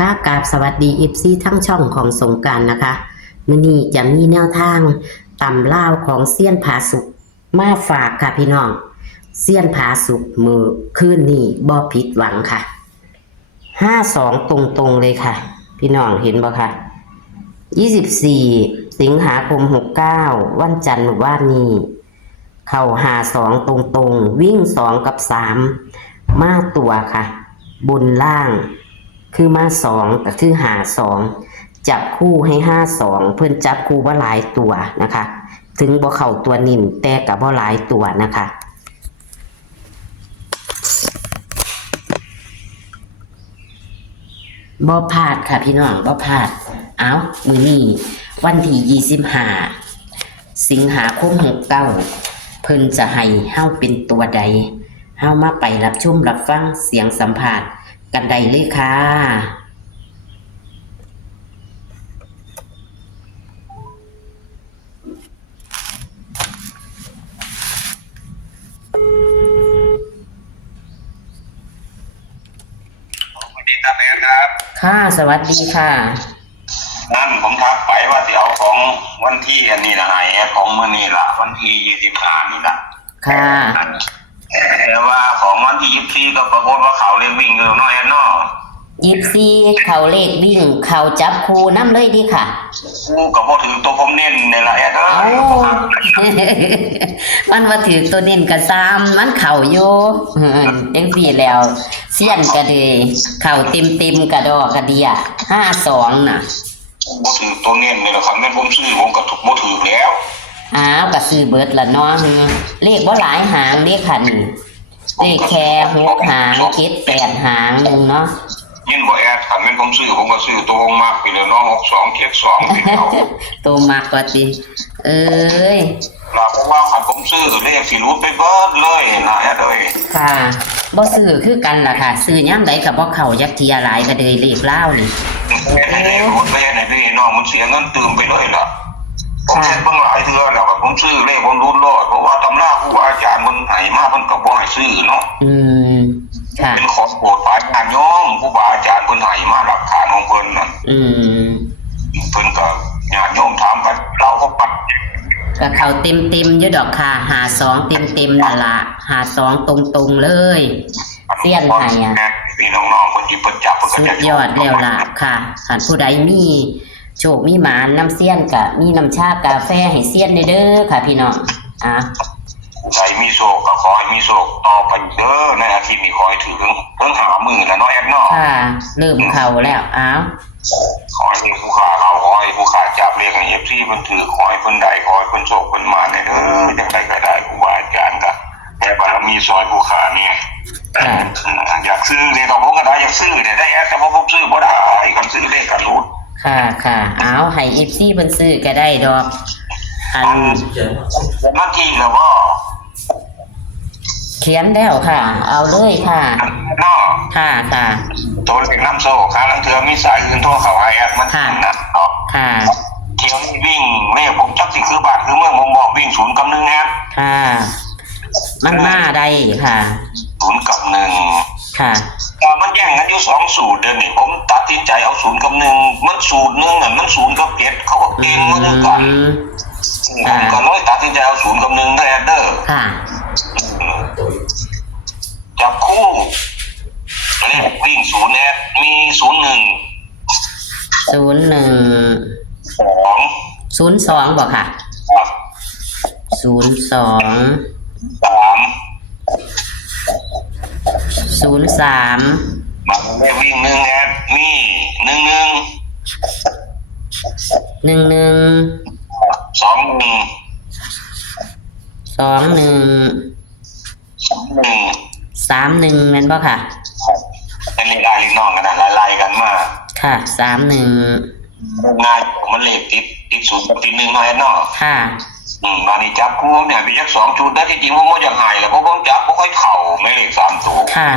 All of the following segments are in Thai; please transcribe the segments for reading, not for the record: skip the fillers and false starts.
ค่ะกราบสวัสดีFCทั้งช่องของสงกรานต์นะคะมื้อนี้จะมีแนวทางตำลาวของเซียนผาสุกมาฝากค่ะพี่น้องเซียนผาสุกมือคืนนี้บ่ผิดหวังค่ะ52ตรงๆเลยค่ะพี่น้องเห็นบ่ค่ะ24สิงหาคม69วันจันทร์วันนี้เข้า52ตรงๆวิ่ง2กับ3มาตัวค่ะบนล่างคือมา2ก็คือ52จับคู่ให้52เพิ่นจับคู่บ่หลายตัวนะคะถึงบ่เข้าตัวนิ่มแต่ก็บ่หลายตัวนะคะบ่พลาดค่ะพี่น้องบ่พลาดเอามื้อนี้วันที่25สิงหาคม69เพิ่นจะให้เฮาเป็นตัวใดเฮามาไปรับชมรับฟังเสียงสัมภาษณ์กันได้เลยค่ะสวัสดีครับแม่ครับ ค่ะสวัสดีค่ะนั่นผมทักไปว่าจะเอาของวันที่อันนี้นะไอ้ของมื้อนี้ล่ะวันที่25นี่ล่ะค่ะแต่ว่าของวันที่24ก็ปรากฏว่าเขาเรียกวิ่งอยู่เนาะแอนเนาะ24เขาเลขวิ่งเขาจับคู่นำเลยดีค่ะกูก็บ่ถือตัวผมเน้นนี่ล่ะแอนเอ้ย มันว่าถือตัวเน้นก็ซ้ำมันเข้าอยู่จังซี่แล้วเสี้ยนก็เลยเข้าเต็มๆกระดอกกระเดีย52น่ะบ่ถือตัวเน้นนี่ล่ะครับแม่นผมซื้อผมก็บ่ถือแล้ว อ้าวก็ซื้อเบิดละเนาะเลขบ่หลายหางเด้ค่ะนี่เลขแค่6หาง7 8หางนึงเนาะยินบ่แอดครับแม่นผมซื้อผมก็ซื้อตัวผมมักไปเลยเนาะ62 72นี่เอา ตัวมักว่าติเอ้ยล่ะผมว่าคันผมซื้อเลขสิรูดไปเบิดเลยนะแอดเอ้ยค่ะบ่ซื้อคือกันล่ะค่ะซื้อยามใดก็บ่เข้าจักเที่ยหลายก็เลยเลขลาวนี่ไหนรูดไปไหนพี่น้องมันเสียเงินตื่มไปเลยล่ะผมเช็คเบิ่งหลายเทื่อแล้วว่าผมซื้อเลขผมรุดรอดเพราะว่าตำราครูอาจารย์มันให้มาเพิ่นก็บ่ให้ซื้อเนาะค่ะเป็นของโปรดฝ่ายญาติโยมครูบาอาจารย์เพิ่นให้มาหลักฐานของเพิ่นนั่นเพิ่นก็ญาติโยมถามไปเราก็ปัดก็เข้าเต็มๆอยู่ดอกค่ะ52เต็มๆนั่นล่ะ52ตรงๆเลยเสี้ยนให้อ่ะพี่น้องๆคนที่ประจับเพิ่นก็สุจะดยอดแล้วล่ะค่ะหากผู้ใดมีโชคมีหมานน้ำเสี้ยนก็มีน้ำชากาแฟให้เสี้ยนเด้อค่ะพี่น้องใครมีโชคก็ขอให้มีโชคต่อไปเด้อในอาทิตย์นี้ขอให้ถึงเพิ่งหามื้อแล้วเนาะแอดเนาะค่ะเริ่มเข้าแล้วขอให้ผู้ค้าเขาขอให้ผู้ค้าจับเรียกให้ FC เพิ่นถือขอให้เพิ่นได้ขอให้เพิ่นโชคเพิ่นมาได้เด้อจังได๋ก็ได้ครูบาอาจารย์ก็แต่บารมีซอยผู้ค้าเนี่ยอยากซื้อนี่เราผมก็ได้อยากซื้อเนี่ยได้แอดแต่ว่าผมซื้อบ่ได้คันซื้อเลขกันรูดค่ะเอาให้ FC เพิ่นซื้อก็ได้ดอกมันที่แล้วว่าเขียนแล้วค่ะเอาเลยค่ะเนาะค่ะตัวเลขน้ำโซ่ค้าลังเทือมีสายอื่นโทรเข้าให้แอดมันนะเนาะค่ะเที่ยวนี้วิ่งเลขผมจักสิคือบ้านคือเมืองผมบอกวิ่ง0 กับ 1แอดค่ะมันมาได้ค่ะ0 กับ 1ค่ะมันแย่งกันอยู่2สูตรเดี๋ยวนี้ผมตัดสินใจเอา0 กับ 1มันสูตรนึงน่ะมัน0 กับ 7เขาก็เก่งเหมือนกันผมก็เลยตัดสินใจเอา0 กับ 1ได้แอดเด้อค่ะจับคู่เลขวิ่ง0แอดมี01 02บ่ค่ะ03มาเลขวิ่ง1แอดมี11 31แม่นบ่ค่ะเป็นเลขอะไรน้องกันนะไล่กันมาค่ะ31ง่ายมันเลขติด0กับติด1มาเนาะค่ะมานี่จับคู่เนี่ยมีจัก2ชุดได้จริงๆผมบ่อยากให้แล้วเพราะผมจับบ่ค่อยเข้าไม่เลข3ตัวค่ะ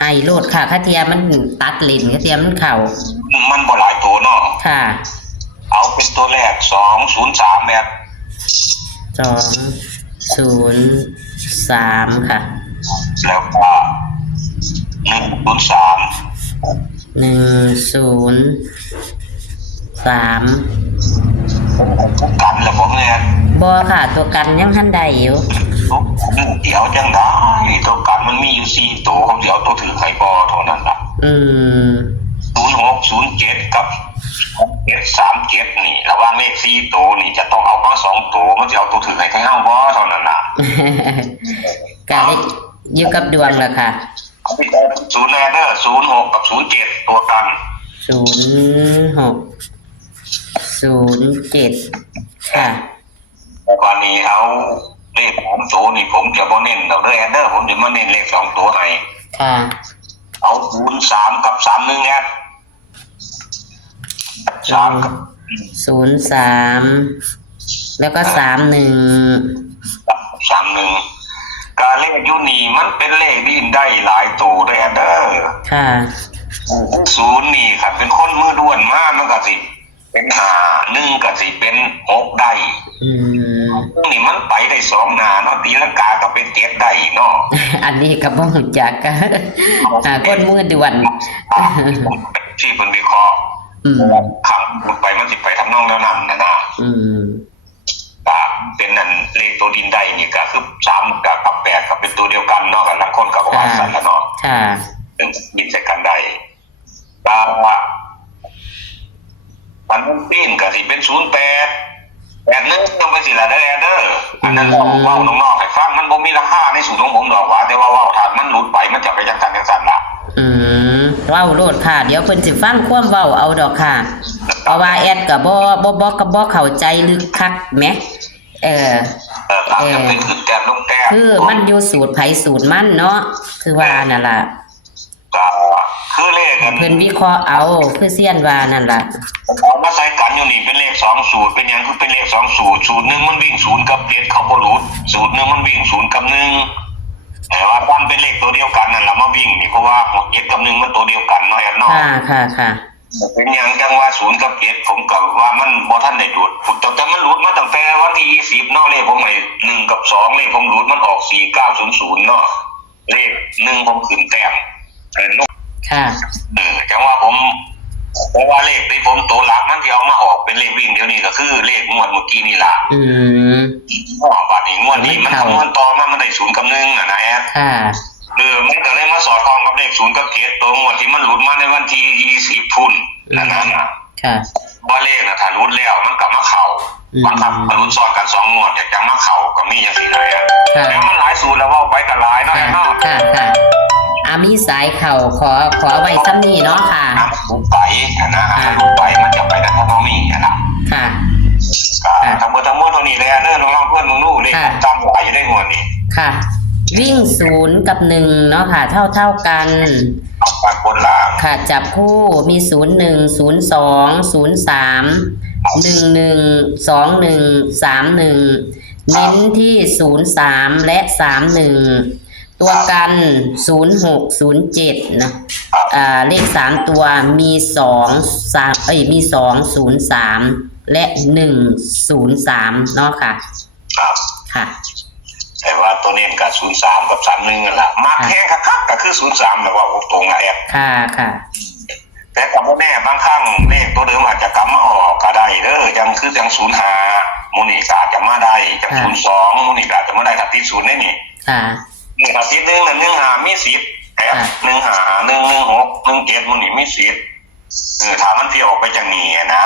ให้โลดค่ะคาเทียมันตัดลิ้นคาเทียมันเข้ามันบ่หลายตัวเนาะค่ะเอาเป็นตัวแรก203แบบ203ค่ะแล้วก็103 103กันแล้วผมเนี่ย บ่ค่ะตัวกันยังทันได้อยู่ เดี๋ยวจังได้ตัวกันมันมีอยู่4ตัวเขาเดี๋ยวตัวถือไข่บอเท่านั้นล่ะ 0607กับ737นี่ระหว่างเลข4ตัวนี่จะต้องเอามา2ตัวมันจะเอาตัวถือไข่เฮาบ่เท่านั้นล่ะ ก็อยู่กับดวงล่ะค่ะ 0แลเดอร์06กับ07ตัวกัน 0607ค่ะ กรณีเอาเลข3ตัวนี่ผมจะบ่เน้นเอาเลยแอดเดอร์ผมจะมาเน้นเลข2ตัวให้ ค่ะ เอา03กับ31แอด3กับ03แล้วก็31การเลขยูนี่มันเป็นเลขที่ได้หลายตัวด้วยแอดเดอร์ ค่ะ0นี่ครับเป็นคนมือด้วนมากมันก็สิเป็น1ก็สิเป็น6ได้นี่มันไปได้2หน้าเนาะตีลังกาก็เป็น7ได้เนาะ อันนี้ก็บ่รู้จักกันคนมือด่วน ที่เพิ่นวิเคราะห์ขังไปมันสิไปทำนองแล้วนั่นนะก็เป็นนั่นเลขตัวดินได้นี่ก็คือ3กับ8ก็เป็นตัวเดียวกันเนาะกันละคนก็ว่าซั่นล่ะเนาะค่ะดินใส่กันได้ก็มันปีนก็สิเป็น08แบบนึงต้องไปสิล่ะเด้ออันนั้นเว้าน้องๆให้ฟังมันบ่มีราคาในสูตรของผมดอกว่าแต่ว่าเว้าถ้ามันหลุดไปมันจะไปจังซั่นล่ะเว้าโลดค่ะเดี๋ยวเพิ่นสิฟังความเว้าเอาดอกค่ะเพราะว่าแอดก็บ่เข้าใจลึกคักแหมจะเป็นขึ้นแต้มลงแต้มคือมันอยู่สูตรไผสูตรมันเนาะคือว่านั่นล่ะก็คือเลขเพิ่นวิเคราะห์เอาคือเซียนว่านั่นล่ะเอามาใส่กันอยู่นี่เป็นเลข2สูตรเป็นหยังคือเป็นเลข2สูตรสูตรนึงมันวิ่ง0กับ7เขาบ่หลุดสูตรนึงมันวิ่ง0กับ1แต่ว่ามันเป็นเลขตัวเดียวกันนั่นล่ะมาวิ่งนี่เพราะว่า7กับ1มันตัวเดียวกันเนาะแอนเนาะค่ะเป็นหยังจังว่า0กับ7ผมก็ว่ามันบ่ทันได้หลุดแต่มันหลุดมาตั้งแต่วันที่20เนาะเลขผมให้1กับ2เลขผมหลุดมันออก4900เนาะเลข1ผมขึ้นแต้มค่ะจังว่าผมเพราะว่าเลขที่ผมตัวหลักมันที่เอามาออกเป็นเลขวิ่งเดี๋ยวนี้ก็คือเลขงวดเมื่อกี้นี่ล่ะบัดนี้งวดนี้มันคำนวณต่อมามันได้0กับ1นะแอดมันก็เลยมาสอดคล้องกับเลข0กับ7ตัวงวดที่มันหลุดมาในวันที่20พุ่นนั่นนะว่าเลขน่ะถ้าหลุดแล้วมันกลับมาเข้าบางครั้งมันหลุดซ้อนกัน2งวดจังมาเข้าก็มีจังซี่นะแล้วมันหลายสูตรแล้วเว้าไปก็หลายเนาะเนาะมีสายเข่าขอไว้ซ้ำนี่เนาะค่ะลุกไปนะลุกไปมันจะไปแต่ถ้าเรามีนะค่ะทั้งหมดเท่านี้เลยเนอะน้องเพื่อนมึงรู้เลยจำไว้ได้หมดนี่ค่ะวิ่ง0กับ1เนาะค่ะเท่ากันบนล่างค่ะจับคู่มี01 02 03 11 21 21 31เน้นที่03และ31ตัวกัน0607นะเลข3ตัวมีมี203และ103เนาะค่ะค่ะแต่ว่าตัวเน้นกับ03กับ31นั่นแหละมากแค่คักก็คือ03แบบว่าตรงๆแอบค่ะแต่กับแม่บางครั้งเลขตัวเดิมอาจจะกลับมาออกก็ได้จังคือจัง05มูนิกาจะมาได้จัง02มูนิกาจะมาได้กับที่0ได้นี่นี่กับที่1นั่น15มี10แต่15 116 17มูนิมี10ถ้ามันที่ออกไปจังนี้นะ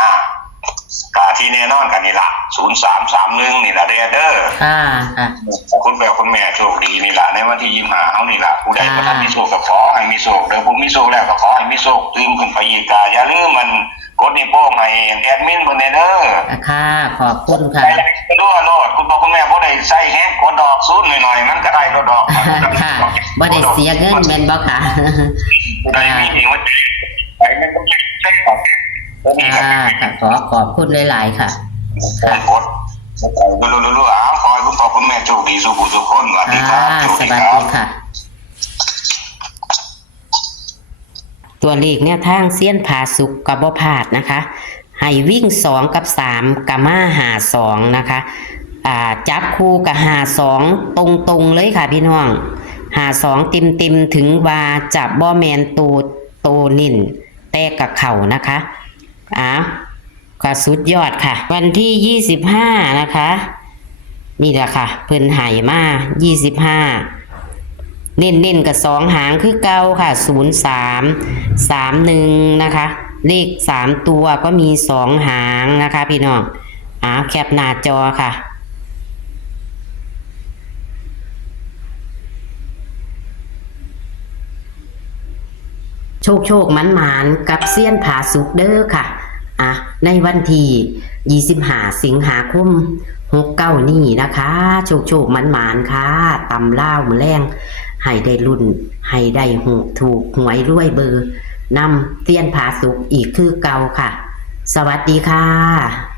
กะที่แน่นอนกันนี่ล่ะ0331นี่ล่ะเด้อคุณแม่คุณแม่โชคดีนี่ล่ะในวันที่25เฮานี่ล่ะผู้ใดบ่ทันมีโชคก็ขอให้มีโชคเด้อผมมีโชคแล้วก็ขอให้มีโชคตื่นขึ้นไปอีกก็อย่าลืมมันกดนิ้วโป้งให้แอดมินเพิ่นเด้อค่ะขอบคุณค่ะด้วยโลดคุณพ่อคุณแม่บ่ได้ใช้แฮงกดดอกซูนหน่อยๆมันก็ได้ดอกค่ะบ่ได้เสียเงินแม่นบ่ค่ะได้มีว่าไปมันต้องใช้ของขอบคุณหลายๆค่ะกดรู้ขอให้คุณพ่อคุณแม่โชคดีสุขทุกคนสวัสดีครับสวัสดีค่ะตัวเลขเนี่ยทางเซียนผาสุกกับบ่พลาดนะคะให้วิ่ง2กับ3กับมาหา2นะคะจับคู่กับหา2ตรงๆเลยค่ะพี่น้องหา2ติมถึงว่าจับบ่แมนโตนิ่น แต่กับเข่านะคะก็สุดยอดค่ะวันที่25นะคะนี่แหละค่ะเพิ่นให้มา25เน้นกับ2หางคือเก่าค่ะ0331นะคะเลข3ตัวก็มี2หางนะคะพี่น้องแคปหน้าจอค่ะโชคมันกับเซียนผาสุกเด้อค่ะในวันที่25สิงหาคม69นี่นะคะโชคมันค่ะตำล่าวมือแรงให้ได้รุ่นให้ได้ถูกหวยรวยเบอร์นำเซียนผาสุกอีกคือเก่าค่ะสวัสดีค่ะ